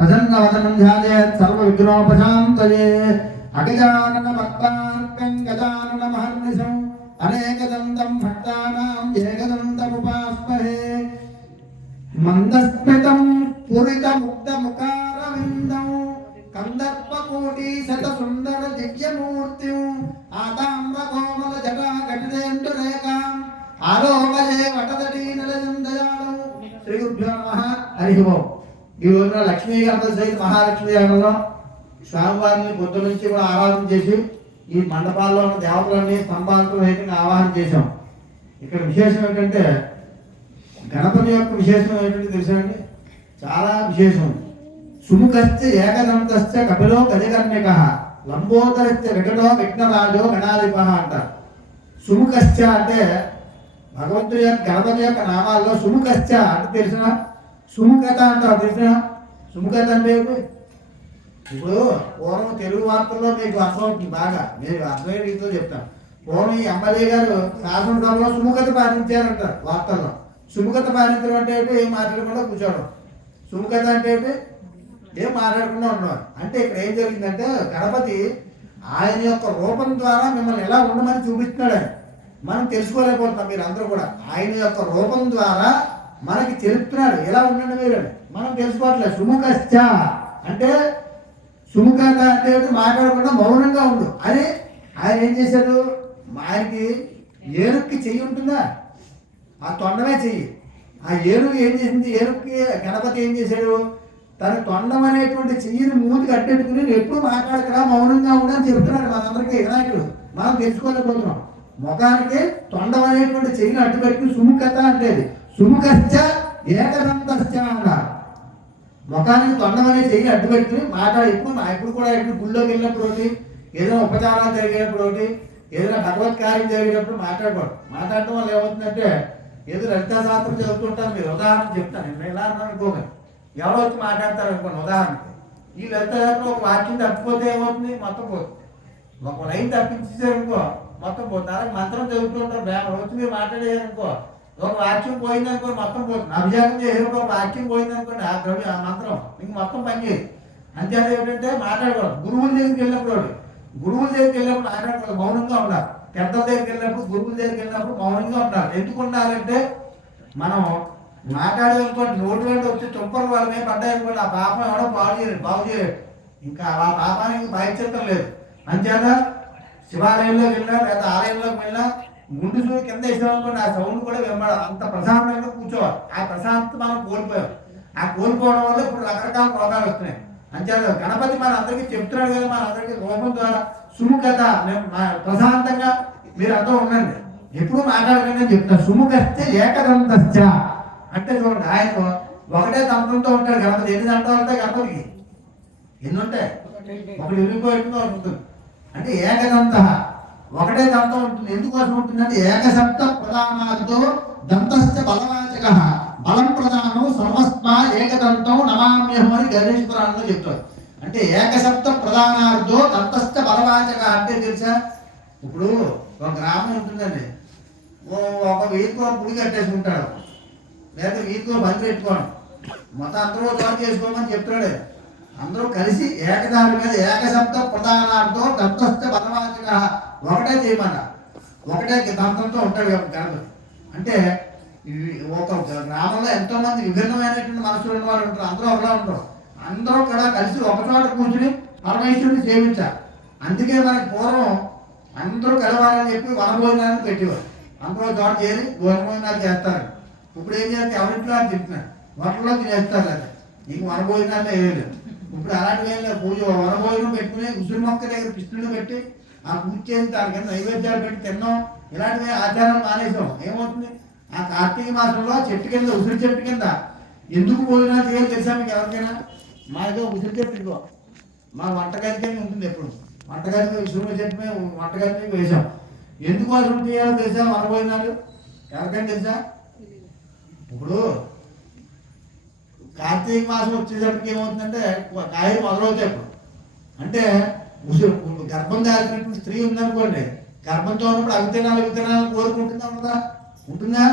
ప్రసన్నవదనం ధ్యాయేత్ సర్వ విఘ్నోపశాంతయే అగజానన భక్తార్కం గజానన మహర్నిశం అనేకదంతం భక్తానాం ఏకదంతముపాస్మహే మందస్మితం పురిత ఈ రోజున లక్ష్మీ గణపతి సహిత మహాలక్ష్మి యాగంలో స్వామివారిని పొద్దు నుంచి కూడా ఆరాధన చేసి ఈ మండపాల్లో ఉన్న దేవతలన్నీ స్తంభాలతో వేదికగా ఆవాహన చేశాం. ఇక్కడ విశేషం ఏంటంటే గణపతి యొక్క విశేషం ఏంటంటే తెలుసండి చాలా విశేషం. సుముఖస్థ ఏకదంతస్థ కపిలో గజకర్ణిక లంబోదరస్థ వికటో విఘ్నరాజో గణాధిప అంటారు సుముఖస్థ అంటే భగవంతుడి యొక్క గణపతి యొక్క నామాల్లో సుముఖస్థ అంటే తెలిసిన సుముఖత అంటారు తెలిసిన సుముఖత అంటే ఇప్పుడు పూర్వం తెలుగు వార్తల్లో మీకు అర్థమవుతుంది బాగా. మీరు అర్థమయ్యే రీతిలో చెప్తాను. పూర్వం ఈ ఎమ్మెల్యే గారు శాసనసభలో సుముఖత పాటించారంటారు వార్తల్లో. సుముఖత పాటించడం అంటే ఏం మాట్లాడకుండా కూర్చోవడం. సుముఖత అంటే ఏం మాట్లాడకుండా ఉండడం. అంటే ఇక్కడ ఏం జరిగిందంటే గణపతి ఆయన యొక్క రూపం ద్వారా మిమ్మల్ని ఎలా ఉండమని చూపిస్తున్నాడు మనం తెలుసుకోలేకపోతున్నాం మీరు అందరూ కూడా. ఆయన యొక్క రూపం ద్వారా మనకి తెలుపుతున్నాడు. ఎలా ఉండండి మీరు? మనం తెలుసుకోవట్లేదు సుముఖశ్చ. అంటే సుముఖంగా అంటే మాట్లాడకుండా మౌనంగా ఉండు. అని ఆయన ఏం చేశాడు? ఆయనకి ఏనుక్కి చెయ్యి ఉంటుందా? ఆ తొండమే చెయ్యి. ఆ ఏనుగు ఏం చేసింది? ఏనుక్కి గణపతి ఏం చేశాడు? తన తొండం అనేటువంటి చెయ్యిని మూతి కట్టెట్టుకుని ఎప్పుడు మాట్లాడకరా మౌనంగా ఉండని చెప్తున్నాడు మనందరికీ వినాయకుడు. మనం తెలుసుకోలేకపోతున్నాం. ముఖానికి తొండం అనేటువంటి చెయ్యిని అడ్డు పెట్టుకుని సుముఖత అంటే సుముఖశ్చ ఏకదంతశ్చ అన్నారు ముఖానికి తొండమనే చెయ్యి అడ్డు పెట్టుకుని మాట్లాడి. ఎప్పుడు ఎప్పుడు కూడా ఎప్పుడు గుళ్ళోకి వెళ్ళినప్పుడు ఒకటి ఏదైనా ఉపచారాలు జరిగినప్పుడు ఒకటి ఏదైనా భగవత్ కార్యం జరిగినప్పుడు మాట్లాడకూడదు మాట్లాడటం వల్ల ఏమవుతుందంటే ఏదో లలితా శాస్త్రం చదువుకుంటాను మీరు ఉదాహరణ చెప్తాను. నేను ఎలా అన్నాను అనుకోగా ఎవరో వచ్చి మాట్లాడతారు అనుకోండి ఉదాహరణకి. ఈ లలితా శాస్త్రం ఒక వాక్యం తప్పిపోతే ఏమవుతుంది? మొత్తం పోతుంది. ఒక లైన్ తప్పించేసారు అనుకో మొత్తం పోతుంది. అలాగే మంత్రం చదువుతుంటారు వచ్చి మీరు మాట్లాడేయారనుకో ఒక వాక్యం పోయిందనుకోండి మొత్తం పోతుంది. అభిషేకం చేసారు ఒక వాక్యం పోయిందనుకోండి ఆ ద్రవ్య ఆ మంత్రం ఇంక మొత్తం పనిచేయదు అంతేత ఏంటంటే మాట్లాడకూడదు. గురువుల దగ్గరికి వెళ్ళినప్పుడు గురువుల దగ్గరికి వెళ్ళినప్పుడు మాట్లాడకూడదు. మౌనంగా ఉండాలి. పెద్దల దగ్గరికి వెళ్ళినప్పుడు గురువుల దగ్గరికి వెళ్ళినప్పుడు మౌనంగా ఉండాలి. ఎందుకు ఉండాలంటే మనం మాట్లాడేదనుకోండి నోటి వెంట వచ్చి తుంపలు వాళ్ళ మీద పడ్డాయనుకోండి ఆ పాపం ఎవడో బాగు చేయలేదు బాగు చేయలేదు ఇంకా ఆ పాపానికి బాధ్యత లేదు. అంచేత శివాలయంలోకి వెళ్ళినా లేదా ఆలయంలోకి వెళ్ళినా ముందు చూసి కింద వేసామనుకోండి ఆ సౌండ్ కూడా వినబడ అంత ప్రశాంతంగా కూర్చోవాలి. ఆ ప్రశాంతత మనం కోల్పోయాం. ఆ కోల్పోవడం వల్ల ఇప్పుడు రకరకాల రోగాలు వస్తున్నాయి. అంచేత గణపతి మన అందరికీ చెప్తున్నాడు కదా మన అందరికీ రూపం ద్వారా సుముఖత మా- ప్రశాంతంగా మీరు అంతా ఉండండి. ఎప్పుడు మాట్లాడకండి అని చెప్తాను సుముఖస్తే ఏకదంతశ్చ. అంటే చూడండి ఆయన ఒకటే తంత్రంతో ఉంటాడు గణపతి. ఎన్ని దంతాలు ఉంటాయి గణపతికి? ఎన్ని ఉంటాయి? ఒకటి విరిగిపోయిన ఉంటుంది. అంటే ఏకదంత. ఒకటే దంతం ఉంటుంది. ఎందుకోసం ఉంటుందంటే ఏకశబ్ద ప్రధానాలతో దంతస్య బలవాచక. బలం ప్రధానం సర్వస్మ ఏకదంతం నమామ్యహం అని గణేష్ పురాణంలో చెప్తారు. అంటే ఏకశబ్ద ప్రధానార్థో దంతస్థ బలవాచక అంటే తెలుసా? ఇప్పుడు ఒక గ్రామం ఉంటుందండి. ఓ- ఒక వీధికో గుడి కట్టేసుకుంటాడు. లేదా వీధికి ఒక బండి పెట్టుకోండి. మొత్తం అందరూ తోట చేసుకోమని చెప్తున్నాడు. అందరూ కలిసి ఏకదాని మీద ఏకశబ్ద ప్రధానార్థం తత్వస్థ బలవాచక ఒకటే చేయమన్న. ఒకటే తంత్రంతో ఉంటాడు ఒక గణపతి. అంటే ఒక గ్రామంలో ఎంతో మంది విభిన్నమైనటువంటి మనసులు ఉన్న వాళ్ళు ఉంటారు. అందరూ ఒకలా ఉంటారు. అందరూ కూడా కలిసి ఒకచోట కూర్చుని పరమేశ్వరుని సేవించాలి. అందుకే మనకి పూర్వం అందరూ కలవాలని చెప్పి వనభోజనాన్ని పెట్టేవారు. అందరూ చోట చేరి వనభోజనాలు చేస్తారు. ఇప్పుడు ఏం చేస్తే ఎవరింట్లో అని చెప్తున్నారు వంటలో తినేస్తారు అది. ఇంక వనభోజనాలు వేయలేదు ఇప్పుడు అలాంటివి ఏం లేదు పూజ వరభోజనం పెట్టుకుని ఉసిరి మొక్క దగ్గర పిస్తులు పెట్టి ఆ పూజ చేసి దాని కింద నైవేద్యాలు పెట్టి తిన్నాం. ఇలాంటివి ఆచారాలు మానేసాం. ఏమవుతుంది? ఆ కార్తీక మాసంలో చెట్టు కింద ఉసిరి చెట్టు కింద ఎందుకు భోజనాలు చేయాలి తెలుసా మీకు ఎవరికైనా? మా దగ్గర ఉసిరి చెట్టు ఇదిగో మా వంటగది కింద ఉంటుంది ఎప్పుడు. వంటగది ఉసిరి చెట్టు మీద వంటగది మీద వేసాం ఎందుకు అసలు చేయాలో తెలుసా మన ఎవరికైనా తెలుసా? ఇప్పుడు కార్తీక మాసం వచ్చేటప్పటికి ఏమవుతుందంటే కాయలు మొదలవుతాయి ఇప్పుడు అంటే గర్భం దాల్చినటువంటి స్త్రీ ఉందనుకోండి గర్భంతో ఉన్నప్పుడు అవి తినాలి ఇవి తినాలని కోరుకుంటుందా ఉంటుందా? ఉంటుందా?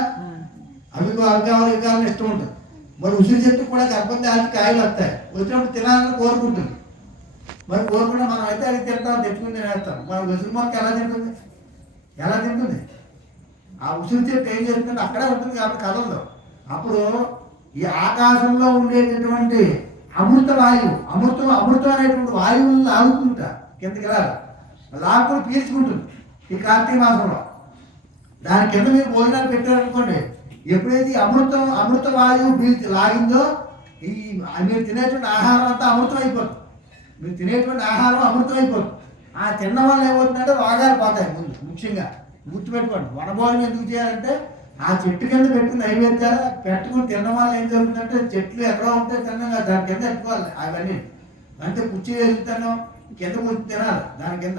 అవి అవి కావాలి ఇవి కావాలని ఇష్టం ఉంటుంది. మరి ఉసిరి చెట్టు కూడా గర్భం దానికి కాయలు వస్తాయి. వచ్చినప్పుడు తినాలని కోరుకుంటుంది. మరి కోరుకుంటే మనం అయితే అది తింటాం తెచ్చుకుని తినేస్తాం. మరి ఉసిరి మొక్క ఎలా తింటుంది? ఎలా తింటుంది? ఆ ఉసిరి చెట్టు ఏం చేస్తుంది అక్కడే ఉంటుంది కాబట్టి కదలదు. అప్పుడు ఈ ఆకాశంలో ఉండేటటువంటి అమృత వాయువు అమృతం అమృతం అనేటువంటి వాయువులను లాగుతుంట కిందకి రా లాక్కుని పీల్చుకుంటుంది ఈ కార్తీక మాసంలో. దాని కింద మీరు భోజనాలు పెట్టారనుకోండి ఎప్పుడైతే అమృతం అమృత వాయువు పీల్చి లాగిందో ఈ మీరు తినేటువంటి ఆహారం అంతా అమృతం అయిపోతుంది. మీరు తినేటువంటి ఆహారం అమృతం అయిపోతుంది. ఆ తిన్న వల్ల ఏమవుతుందంటే రోగాలు పోతాయి. ముందు ముఖ్యంగా గుర్తుపెట్టుకోండి వనభోజనం ఎందుకు చేయాలంటే ఆ చెట్టు కింద పెట్టిన నైవేద్యాలు పెట్టుకుని తినడం వల్ల ఏం జరుగుతుందంటే చెట్లు ఎక్కడో ఉంటే తిన్నాం కదా. దాని కింద పెట్టుకోవాలి అవన్నీ. అంటే కుర్చీ వేసి కింద కూర్చి తినాలి దాని కింద.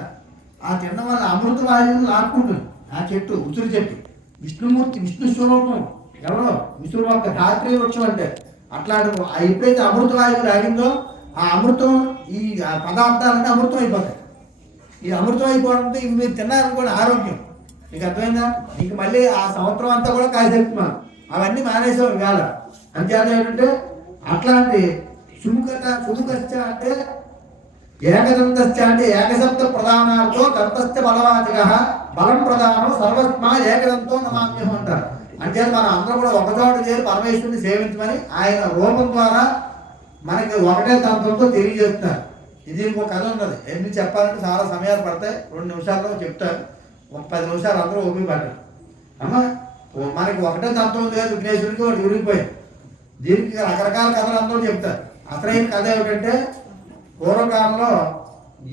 ఆ తినడం వల్ల అమృత వాయువులు లాక్కుంటుంది. ఆ చెట్టు ఉసురు చెట్టు. విష్ణుమూర్తి విష్ణు స్వరూపం. ఎవరో? విష్ణు యొక్క రాత్రి వృక్షం అంటే అట్లాంటి ఎప్పుడైతే అమృత వాయువు రాగిందో ఆ అమృతం ఈ ఆ అమృతం అయిపోతాయి. ఈ అమృతం అయిపోవడంతో ఇవి మీరు తిన్నారనుకోండి ఆరోగ్యం. నీకు అర్థమైందా? నీకు మళ్ళీ ఆ సంవత్సరం అంతా కూడా కాసేపుతున్నాను అవన్నీ మానేసావు ఇవాళ. అంతేకాదు ఏంటంటే అట్లాంటి సుముఖత సుముఖశ్చ అంటే ఏకదంతశ్చ అంటే ఏకశబ్ద ప్రధానాలతో దంతస్థ బలవాదిక బలం ప్రధానం సర్వస్మ ఏకదంతో నమామ్యం అంటారు. అంటే మనం అందరం కూడా ఒకచోట చేరి పరమేశ్వరుని సేవించమని ఆయన రూపం ద్వారా మనకి ఒకటే తంత్రంతో తెలియజేస్తున్నారు. ఇది ఇంకో కథ ఉన్నది. ఎన్ని చెప్పాలంటే చాలా సమయాలు పడతాయి. రెండు నిమిషాల్లో చెప్తారు ఒక పది నిమిషాలు అందరూ ఓపిక పడ్డారు అమ్మా మనకి ఒకటే తత్వం ఉంది కదా విఘ్నేశ్వరుడికి ఒకటి ఉరిగిపోయింది దీనికి రకరకాల కథలు అందరూ చెప్తారు. అసలైన కథ ఏమిటంటే పూర్వకాలంలో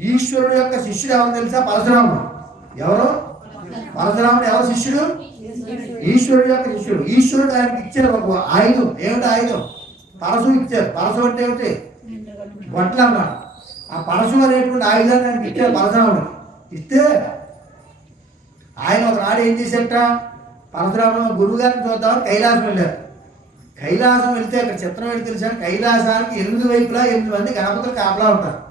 ఈశ్వరుడు యొక్క శిష్యుడు ఎవరు తెలుసా? పరశురాముడు. ఎవరు? పరశురాముడు ఎవరు శిష్యుడు? ఈశ్వరుడు యొక్క శిష్యుడు. ఈశ్వరుడు ఆయనకి ఇచ్చారు ఒక ఆయుధం. ఏమిటి ఆయుధం? పరశు ఇచ్చారు పరశు అంటే ఏమిటి? గొట్టలు అన్నమాట ఆ పరశు అనేటువంటి ఆయుధాన్ని ఆయనకి ఇచ్చారు పరశురాముడు. ఇస్తే ఆయన ఒకనాడు ఏం చేశారట? పరశురామ గురువు గారిని చూద్దాం కైలాసం వెళ్ళారు. కైలాసం వెళ్తే అక్కడ చిత్రం ఏంటి తెలుసా? కైలాసానికి ఎనిమిది వైపులా ఎనిమిది మంది గణపతులు కాపలా ఉంటారు.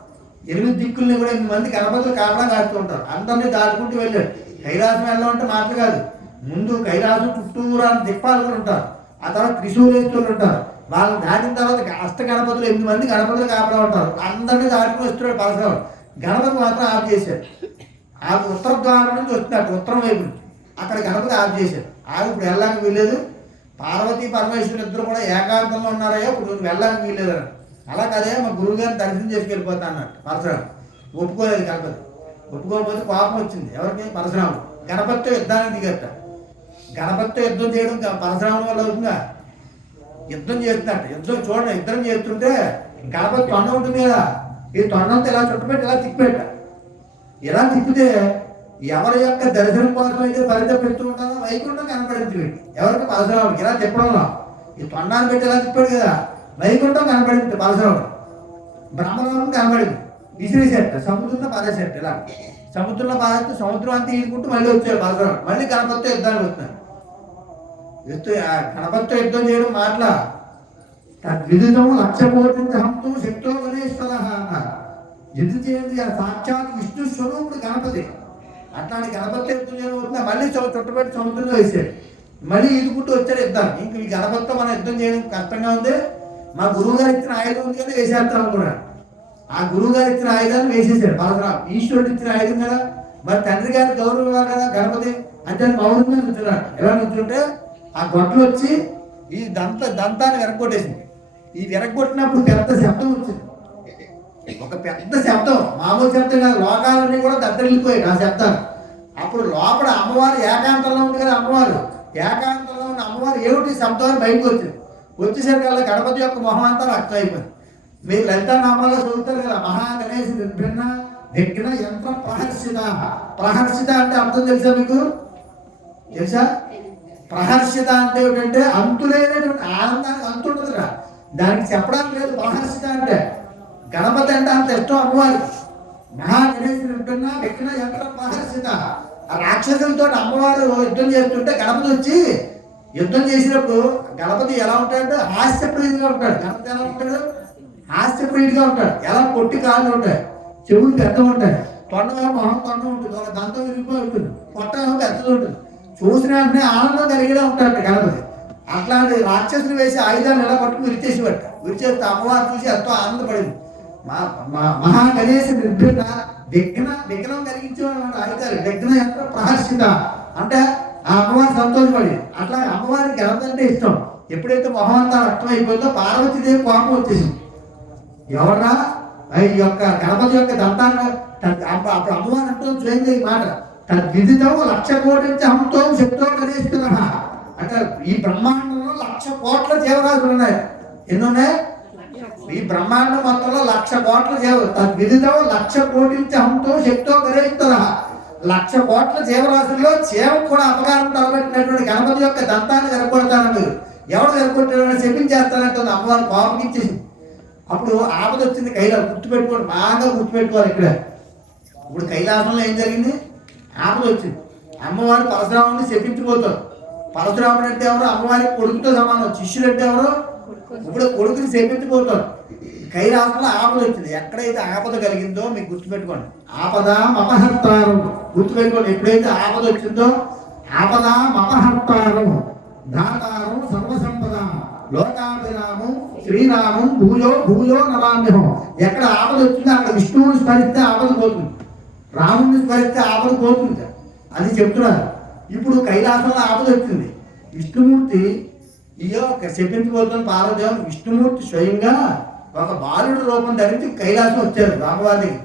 ఎనిమిది దిక్కుల్ని కూడా ఎనిమిది మంది గణపతులు కాపలా కాస్తూ ఉంటారు. అందరినీ దాటుకుంటూ వెళ్ళాడు కైలాసం వెళ్ళామంటే మాట కాదు. ముందు కైలాసం చుట్టూరా దిక్పాలు కూడా ఉంటారు. ఆ తర్వాత త్రిశూలేశ్వరులు ఉంటారు. వాళ్ళని దాటిన తర్వాత అష్ట గణపతులు ఎనిమిది మంది గణపతులు కాపలా ఉంటారు. అందరినీ దాటుకుని వస్తున్నాడు పరశురాముడు. గణపతి మాత్రం ఆఫ్ చేశాడు. ఆ ఉత్తర ద్వారం నుంచి వచ్చినట్టు ఉత్తరం వైపు నుంచి. అక్కడ గణపతి ఆఫ్ చేశాడు. ఆమె ఇప్పుడు వెళ్ళడానికి వీల్లేదు. పార్వతీ పరమేశ్వరు ఇద్దరు కూడా ఏకాంతంలో ఉన్నారయ్యా ఇప్పుడు నువ్వు వెళ్ళడానికి వీల్లేదు అన్నాడు. అలా కదే మా గురువుగారిని దర్శనం చేసుకెళ్ళిపోతా అన్నట్టు పరశురాము ఒప్పుకోలేదు గణపతి. ఒప్పుకోకపోతే కోపం వచ్చింది. ఎవరికి? పరశురాముడు. గణపతితో యుద్ధానికి దిగట. గణపతితో యుద్ధం చేయడం గా- పరశురాముల వల్ల అవుతుందా? యుద్ధం చేస్తున్నట్టు. యుద్ధం చూడండి యుద్ధం చేస్తుంటే గణపతి తొండ ఉంటుంది కదా. ఈ తొండంతో ఇలా చుట్టుపెట్టి ఇలా తిప్పెట్ట ఇలా తిప్పితే ఎవరి యొక్క దర్శనం కోసం అయితే ఫలితం పెడుతూ ఉంటారో వైకుంఠం కనపడింది ఎవరికి పరశురాముడికి ఇలా చెప్పడం ఈ తొండాన్ని పెట్టి ఇలా తిప్పాడు కదా? వైకుంఠం కనపడింది పరశురాముడు బ్రహ్మలోకం కనపడింది. విసిరేసేట సముద్రంలో పారేసేట ఇలా. సముద్రంలో పారేస్తే సముద్రం అంతా ఈదుకుంటూ మళ్ళీ వచ్చాడు పరశురాముడు మళ్ళీ గణపతితో యుద్ధానికి వస్తున్నాడు ఎత్తు గణపతితో యుద్ధం చేయడం మాటల. తద్విదితం లక్ష కోటి హంతు శక్తో గణేశ్వర అన్నారు యుద్ధం చేయండి? ఆ సాక్షాత్ విష్ణు స్వరూపుడు గణపతి. అట్లాంటి గణపతి యుద్ధం మళ్ళీ చు- సముద్రంలో వేసాడు. మళ్ళీ ఈదుకుంటూ వచ్చాడు యుద్ధం. ఇంక ఈ గణపతితో మనం యుద్ధం చేయడం కష్టంగా ఉంది. మా గురువు గారు ఇచ్చిన ఆయుధం ఉంది కదా వేసేస్తాం అనుకున్నాడు ఆ గురువు గారు ఇచ్చిన ఆయుధాన్ని వేసేసాడు బలరాం. ఈశ్వరుడు ఇచ్చిన ఆయుధం కదా. మరి తండ్రి గారి గౌరవం కదా గణపతి? అంటే మౌనంగా నుంచున్నాడు ఎలా నుంచుంటే ఆ గొడ్లు వచ్చి ఈ దంత దంతాన్ని వెనక్కొట్టేసింది. ఈ వెనక్కొట్టినప్పుడు పెద్ద శబ్దం వచ్చింది. ఒక పెద్ద శబ్దం. మామూలు శబ్దం కాదు. లోకాలన్నీ కూడా దద్దరిల్లిపోయాయి. ఆ శబ్దాలు అప్పుడు లోపల అమ్మవారు ఏకాంతంలో ఉంది కదా అమ్మవారు. ఏకాంతంలో ఉన్న అమ్మవారు ఏమిటి శబ్దం అని బయటకు వచ్చింది వచ్చేసరికల్లా గణపతి యొక్క మొహం అంతా రక్తం అయిపోయింది మీరు లలితానామాలో చదువుతారు కదా మహా గణేష్ నిర్భిన్న విఘ్న యంత్ర ప్రహర్షిత. ప్రహర్షిత అంటే అర్థం తెలుసా మీకు? తెలుసా? ప్రహర్షిత అంటే ఏమిటంటే అంతులేనటువంటి ఆనందానికి అంతు దానికి చెప్పడానికి లేదు ప్రహర్షిత అంటే. గణపతి అంటే అంత ఇష్టం అమ్మవారికి. మహా ఉంటున్నా నిర్భిన్న విఘ్న యంత్ర ప్రహర్షిత ఆ రాక్షసులతో అమ్మవారు యుద్ధం చేస్తుంటే గణపతి వచ్చి యుద్ధం చేసినప్పుడు గణపతి ఎలా ఉంటాడు? హాస్యప్రియుడిగా ఉంటాడు. గణపతి ఎలా ఉంటాడు? హాస్యప్రియుడిగా ఉంటాడు. ఎలా పొట్టి కాళ్ళు ఉంటాయి? చెవులు పెద్ద ఉంటాయి. తొండగా మొహం తొండ ఉంటుంది. ఒక దంతం విరిగిపోయి ఉంటుంది. పొట్ట పెద్దది ఉంటుంది. చూసిన వెంటనే ఆనందం కలిగేలా ఉంటాడు గణపతి. అట్లాంటి రాక్షసులు వేసి ఆయుధాలు ఎలా పట్టుకుని విరిచేసి పట్ట విరిచేస్తే అమ్మవారు చూసి ఎంతో ఆనందపడింది మహాగణేశ నిర్భిన్న విఘ్న విఘ్నం కలిగించేవాడు ఆయుధాలు విఘ్న ఎంత ప్రహర్షిత. అంటే ఆ అమ్మవారు సంతోషపడి అట్లా అమ్మవారికి గణపతి అంటే ఇష్టం. ఎప్పుడైతే మొహం అంతా రక్తం అయిపోయిందో పార్వతీదేవి కోపం వచ్చేసింది. ఎవరా ఈ యొక్క గణపతి యొక్క దంతాన్ని అప్పుడు అప్పుడు అమ్మవారు అంటుంది స్వయంగా ఈ మాట. తద్విదితం లక్ష కోటి హంతో శక్తో గణేస్తున్నా అంటే ఈ బ్రహ్మాండంలో లక్ష కోట్ల జీవరాశులు ఉన్నాయి. ఎన్ని ఉన్నాయి? ఈ బ్రహ్మాండం మొత్తంలో లక్ష కోట్ల జీవ తద్విదితం లక్ష కోటి హంతో శక్తో గణేస్తున్న లక్ష కోట్ల జీవరాశుల్లో చేవ కూడా అపకారం తలబెట్టినటువంటి గణపతి యొక్క దంతాన్ని జరగొడతాను మీరు. ఎవరు జరగొట్టారని చెప్పించేస్తానంటుంది అమ్మవారు కోపం అప్పుడు ఆపద వచ్చింది కైలాసం. గుర్తుపెట్టుకోండి బాగా గుర్తుపెట్టుకోవాలి ఇక్కడ. ఇప్పుడు కైలాసంలో ఏం జరిగింది? ఆపద వచ్చింది. అమ్మవారు పరశురాముని చెప్పించిపోతారు పరశురాముడు అంటే ఎవరు? అమ్మవారికి కొడుకుతో సమానం. శిష్యుడు అంటే ఎవరు? ఇప్పుడు కొడుకుని శపించిపోతారు కైలాసంలో ఆపద వచ్చింది. ఎక్కడైతే ఆపద కలిగిందో మీకు గుర్తుపెట్టుకోండి. ఆపద మపహర్తారం గుర్తుపెట్టుకోండి. ఎప్పుడైతే ఆపద వచ్చిందో ఆపద మపహర్తారం దాతారం సర్వసంపద. లోకాభిరామం శ్రీరామం భూయో భూయో నమామ్యహం ఎక్కడ ఆపద వచ్చిందో అక్కడ విష్ణువుని స్మరిస్తే ఆపద పోతుంది. రాముడిని స్మరిస్తే ఆపద పోతుంది. అది చెప్తున్నారు. ఇప్పుడు కైలాసంలో ఆపద వచ్చింది. విష్ణుమూర్తి ఇయో శపించబోతున్న పార్వదేవం విష్ణుమూర్తి స్వయంగా ఒక బాలుడు రూపం ధరించి కైలాసం వచ్చారు రామవారికి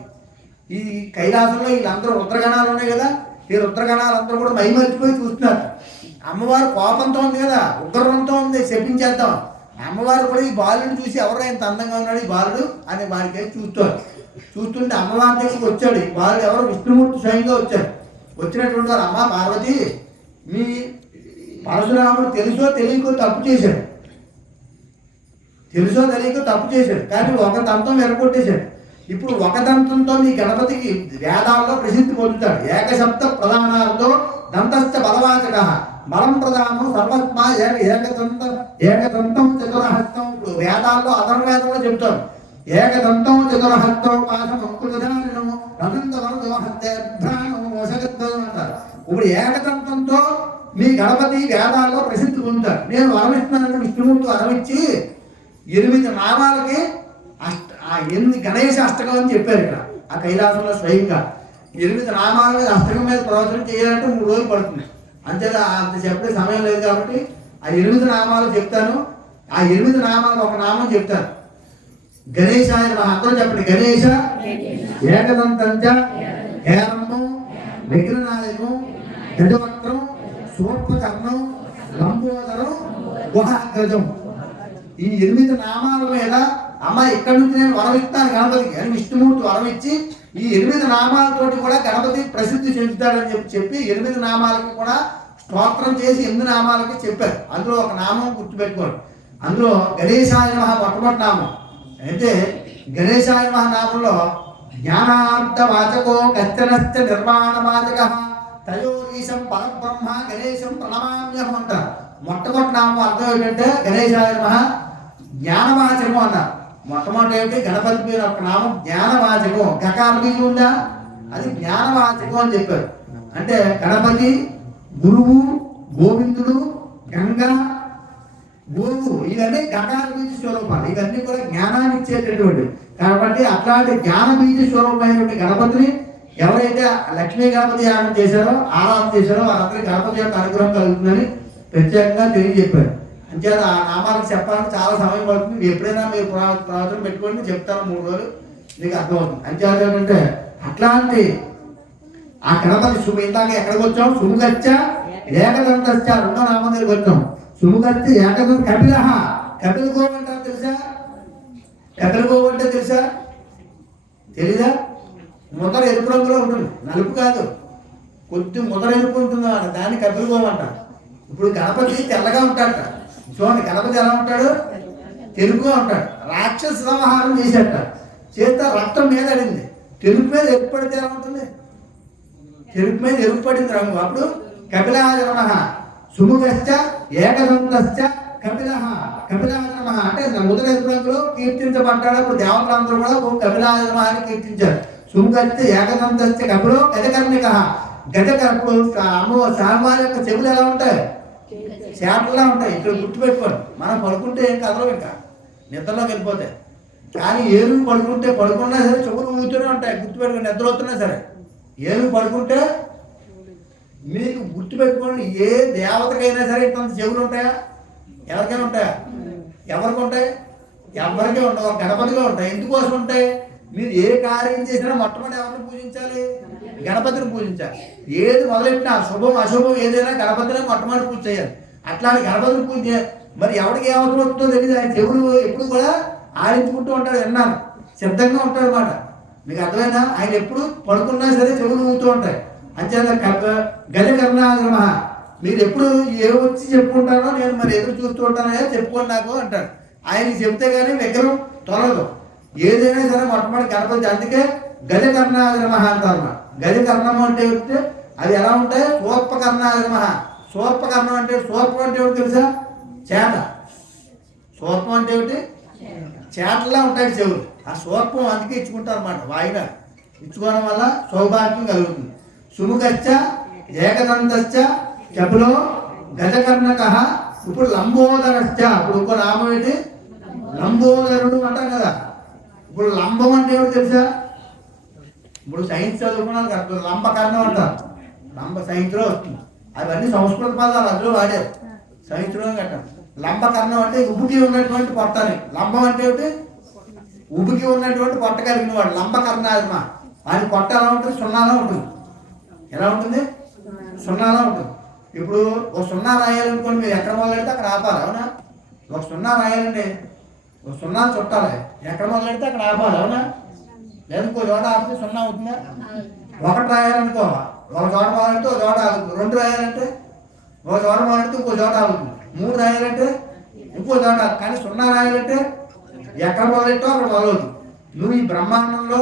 ఈ కైలాసంలో వీళ్ళందరూ రుద్రగణాలు ఉన్నాయి కదా? ఈ రుద్రగణాలందరూ కూడా మైమర్చిపోయి చూస్తున్నారు. అమ్మవారు కోపంతో ఉంది కదా? ఉగ్రంతో ఉంది. శపించేద్దాం. అమ్మవారు కూడా ఈ బాలుని చూసి ఎవరో ఇంత అందంగా ఉన్నాడు ఈ బాలుడు అని వారికి చూస్తారు చూస్తుంటే అమ్మవారి దగ్గరికి వచ్చాడు. ఈ బాలుడు ఎవరు? విష్ణుమూర్తి స్వయంగా వచ్చాడు వచ్చినటువంటి వారు అమ్మ పార్వతి మీ పరశురాముడు తెలుసో తెలియకో తప్పు చేశాడు. తెలుసో తెలియక తప్పు చేశాడు. కానీ ఒక దంతం వెరగొట్టేశాడు ఇప్పుడు ఒక దంతంతో మీ గణపతికి వేదాల్లో ప్రసిద్ధి పొందుతాడు. ఏకశబ్ద ప్రధానాలతో దంతస్థ బలవాచక. బలం ప్రధానం సర్వత్మ ఏక ఏకదంత ఏకదంతం చతురహస్తం. ఇప్పుడు వేదాల్లో అధర్వేదంలో చెప్తారు. ఏకదంతం చతురహస్తం పాఠం అంకులధారణం రథంత వరదో హత్యాభ్రాణం మోసగద్దం అంటారు. ఇప్పుడు ఏకదంతంతో మీ గణపతి వేదాల్లో ప్రసిద్ధి పొందుతారు నేను వరమిస్తున్నానని విష్ణుమూర్తి వరమిచ్చి ఎనిమిది నామాలకి అష్ట ఆ ఎనిమిది గణేష అష్టకం అని చెప్పారు ఇక్కడ. ఆ కైలాసంలో స్వయంగా. ఎనిమిది నామాల మీద అష్టకం మీద ప్రవచనం చేయాలంటే మూడు రోజులు పడుతుంది. అంతేత అంత చెప్పే సమయం లేదు కాబట్టి ఆ ఎనిమిది నామాలు చెప్తాను. ఆ ఎనిమిది నామాలు ఒక నామం చెప్తాను. గణేశాయ నమః. అందరూ చెప్పండి. గణేశ ఏకదంతంచ హేరము విఘ్ననాయకం గజవక్రం సూర్పకర్ణం లంబోదరం గుహాగ్రజం. ఈ ఎనిమిది నామాల మీద అమ్మ ఇక్కడి నుంచి నేను వరం ఇస్తాను గణపతికి. అని విష్ణుమూర్తి వరం ఇచ్చి ఈ ఎనిమిది నామాలతోటి కూడా గణపతి ప్రసిద్ధి చెందుతాడని చెప్పి చెప్పి ఎనిమిది నామాలకి కూడా స్తోత్రం చేసి ఎనిమిది నామాలకి చెప్పారు. అందులో ఒక నామం గుర్తుపెట్టుకోండి. అందులో గణేశాయ మహా మొట్టమొదటి నామం. అయితే గణేశాయ మహా నామంలో జ్ఞానార్థ వాచకో కచ్చనశ్చ నిర్మాణ వాచక తయోరీశం పరబ్రహ్మ గణేశం ప్రణమామ్యహం అంటారు మొట్టమొదటి నామం అర్థం ఏంటంటే గణేశాయ జ్ఞానవాచకం అన్నారు మొట్టమొదటి ఏంటి? గణపతి పేరు ఒక నామం జ్ఞానవాచకం గకాల ఉందా? అది జ్ఞానవాచకం అని చెప్పారు. అంటే గణపతి గురువు గోవిందుడు గంగ గోవు ఇవన్నీ గణాల బీజ స్వరూపాలు. ఇవన్నీ కూడా జ్ఞానాన్ని ఇచ్చేటటువంటి. కాబట్టి అట్లాంటి జ్ఞాన బీజ స్వరూపమైనటువంటి గణపతిని ఎవరైతే లక్ష్మీ గణపతి యాగం చేశారో ఆరాధన చేశారో వారందరికీ గణపతి యొక్క అనుగ్రహం కలుగుతుందని ప్రత్యేకంగా తెలియజెప్పారు. అంచేత ఆ నామాలకు చెప్పాలంటే చాలా సమయం పడుతుంది. మీరు ఎప్పుడైనా మీరు ప్రవచనం పెట్టుకోండి చెప్తాను మూడు రోజులు మీకు అర్థమవుతుంది. అంచేత ఏంటంటే అట్లాంటి ఆ గణపతి సుము ఇందాక ఎక్కడికి వచ్చాం? సుముగచ్చ ఏకదంతశ్చ రెండో నామం దగ్గరికి వచ్చాం. సుముగచ్చ ఏకదంత కపిల కపిల గోవు అంటారు తెలుసా? కపిల గోవు అంటే తెలుసా? తెలీదా? ముదర ఎరుపు రంగులో ఉంటుంది. నలుపు కాదు. కొద్ది ముదర ఎరుపు ఉంటుంది దాన్ని కపిల ఇప్పుడు గణపతి తెల్లగా ఉంటాడట. చూడండి గణపతి ఎలా ఉంటాడు? తెలుగుగా ఉంటాడు. రాక్షస సంహారం చేసేట. చేస్తే రక్తం మీద అడింది తెలుగు మీద ఎరుపు పడితే ఎలా ఉంటుంది? తెలుగు మీద ఎరుపు పడింది రంగు. అప్పుడు కపిలాయ నమ. సుముగశ్చ ఏకదంతశ్చ కపిల. కపిలాయ అంటే ముద్ర ఎరుపు రంగులో కీర్తించబడ్డాడు. అప్పుడు దేవతలందరూ కూడా ఓ అని కీర్తించారు. సుముగశ్చ ఏకదంతశ్చ కపిలో గజకర్ణిక. గజకర్పు అమ్మ సామాన్ యొక్క చెవులు ఎలా ఉంటాయి? చేపలా ఉంటాయి. ఇక్కడ గుర్తుపెట్టుకోండి. మనం పడుకుంటే ఏం కదలం ఇంకా. నిద్రలోకి వెళ్ళిపోతాయి. కానీ ఏనుగు పడుకుంటే పడుకున్నా సరే చెవులు ఊగుతూనే ఉంటాయి. గుర్తుపెట్టుకోండి. నిద్ర అవుతున్నా సరే. ఏనుగు పడుకుంటే మీకు గుర్తుపెట్టుకోండి. ఏ దేవతకైనా సరే ఇంత చెవులు ఉంటాయా? ఎవరికైనా ఉంటాయా? ఎవరికి ఉంటాయి? ఎవరికీ ఉండవు. గణపతిగా ఉంటాయి. ఎందుకోసం ఉంటాయి? మీరు ఏ కార్యం చేసినా మొట్టమొదటి ఎవరిని పూజించాలి? గణపతిని పూజించాలి. ఏది మొదలెట్టినా శుభం అశుభం ఏదైనా గణపతిని మొట్టమొదటి పూజ చేయాలి. అట్లాంటి గణపతిని పూజ చేయాలి మరి ఎవరికి ఏ అవసరం వస్తుందో తెలియదు ఆయన చెవులు ఎప్పుడు కూడా ఆడించుకుంటూ ఉంటాడు విన్నాను. సిద్ధంగా ఉంటాడు అన్నమాట మీకు అర్థమైనా ఆయన ఎప్పుడు పడుకున్నా సరే చెవులు ఊగుతూ ఉంటాయి. అంచేత కర్ర గజ కర్ణాగ్రమ మీరు ఎప్పుడు ఏ వచ్చి చెప్పుకుంటానో నేను మరి ఎదురు చూస్తూ ఉంటానో చెప్పుకోండి నాకు అంటాడు. ఆయనకి చెప్తే కానీ విగ్రహం తొలగదు. ఏదైనా సరే మొట్టమొదటి గణపతి అందుకే గజ కర్ణాగ్రమ అంటారు గజ కర్ణము అంటే ఏమిటి? అది ఎలా ఉంటాయి? సూర్ప కర్ణాగ్రమ సూర్పకర్ణం అంటే సూర్పం అంటే ఏమిటి తెలుసా? చేత సూర్పం అంటే ఏమిటి? చేతలా ఉంటాయి చెవులు. ఆ సూర్పం అందుకే ఇచ్చుకుంటారు అన్నమాట వాయిన. ఇచ్చుకోవడం వల్ల సౌభాగ్యం కలుగుతుంది. సుముఖచ్చ ఏకదంతశ్చ చెప్పులో గజకర్ణక ఇప్పుడు లంబోదరశ్చ. ఇప్పుడు ఇంకో నామం ఏంటి? లంబోదరుడు అంటాం కదా. ఇప్పుడు లంబం అంటే ఎవరు తెలుసా? ఇప్పుడు సైన్స్ చదువుకున్నాను అర్థం లంబకరణం లంబకర్ణం అంటారు లంబ సైన్స్లో వస్తుంది. అవన్నీ సంస్కృత పదాలు అందులో వాడారు. సైన్స్లో కట్టారు లంబకర్ణం అంటే ఉబుకి ఉన్నటువంటి పొట్టని లంబం అంటే ఏమిటి? ఉబుకి ఉన్నటువంటి పొట్ట కలిగిన వాడు. లంబకర్ణాదిమ అది పొట్ట ఎలా ఉంటుంది? సున్నాలో ఉంటుంది. ఎలా ఉంటుంది? సున్నాలో ఉంటుంది. ఇప్పుడు ఒక సున్నా రాయాలనుకోండి మీరు ఎక్కడ మొదలెడితే అక్కడ ఆపాలి అవునా? ఒక సున్నా రాయాలండి ఒక సున్నా చుట్టాలి. ఎక్కడ మొదలెడితే అక్కడ ఆపాలి అవునా? లేదు ఇంకో చోట ఆపితే సున్నా అవుతుందా? ఒకటి రాయాలనుకో ఒక చోట మొదలెడితే ఒక చోట ఆగుతుంది. రెండు రాయాలంటే ఒక చోట మొదలెడితే ఇంకో చోట ఆగుతుంది. మూడు రాయాలంటే ఇంకో చోట కానీ సున్నా రాయాలంటే ఎక్కడ మొదలెట్టో అక్కడ మొదలవుతుంది. నువ్వు ఈ బ్రహ్మాండంలో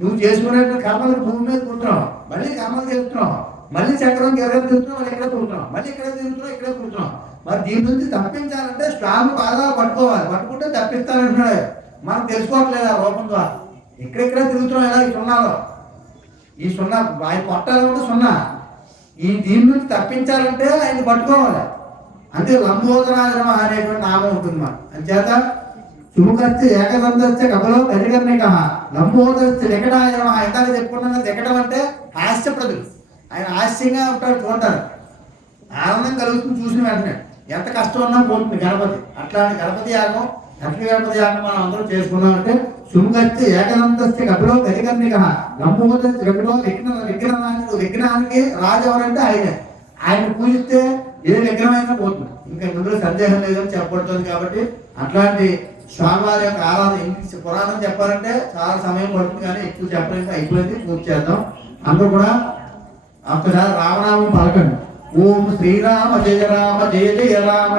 నువ్వు చేసుకునే కర్మలు భూమి మీద కూర్చున్నావు. మళ్ళీ కర్మలు చేస్తున్నావు. మళ్ళీ చక్రం ఎక్కడ తిరుగుతున్నావు మళ్ళీ ఎక్కడ కూర్చున్నావు మళ్ళీ ఇక్కడ తిరుగుతున్నావు ఇక్కడే కూర్చున్నావు మరి దీని నుంచి తప్పించాలంటే స్ట్రాంగ్ పాదాలు పట్టుకోవాలి. పట్టుకుంటే తప్పిస్తానంటున్నాడు. మనం తెలుసుకోవట్లేదు ఆ రూపం ద్వారా? ఇక్కడిక్కడే తిరుగుతున్నాం ఎలా ఈ సున్నాలో? ఈ సున్నా ఆయన కొట్టాలి కూడా సున్నా. ఈ దీని నుంచి తప్పించాలంటే ఆయన పట్టుకోవాలి. అంటే లంబోదరాజనమ అనేటువంటి నామం ఉంటుంది మా అంచేత సుముఖచ్చ ఏకదంతచ్చ కబలో గజగర్ణిక లంబోదరచ్చ నికటాయనమ ఇందాక చెప్పుకున్నాను నికటం అంటే హాస్యప్రదులు. ఆయన హాస్యంగా ఉంటాడు చూంటారు ఆనందం కలుగుతుంది చూసిన వెంటనే. ఎంత కష్టం ఉన్నా పోతుంది గణపతి. అట్లాంటి గణపతి యాగం లక్ష్మీ గణపతి యాగం మనం అందరూ చేసుకున్నామంటే సుముఖచ్చి ఏకదంతస్య కపిలో గజగర్ణిక లంబోదరచ్చ కపిలో విఘ్న విఘ్నానికి విఘ్నానికి రాజు ఎవరంటే ఆయనే. ఆయన పూజిస్తే ఏ విగ్రహమైనా పోతుంది. ఇంకా ఇందులో సందేహం లేదని చెప్పబడుతుంది కాబట్టి అట్లాంటి స్వామివారి యొక్క ఆరాధన ఇంగ్లీష్ పురాణం చెప్పాలంటే చాలా సమయం పడుతుంది కానీ ఎక్కువ చెప్పడానికి అయిపోయింది. పూర్తి చేద్దాం. అందరూ కూడా ఒక్కసారి రామనామం పలకండి. ఓం శ్రీరామ జయ రామ జయ జయ రామ.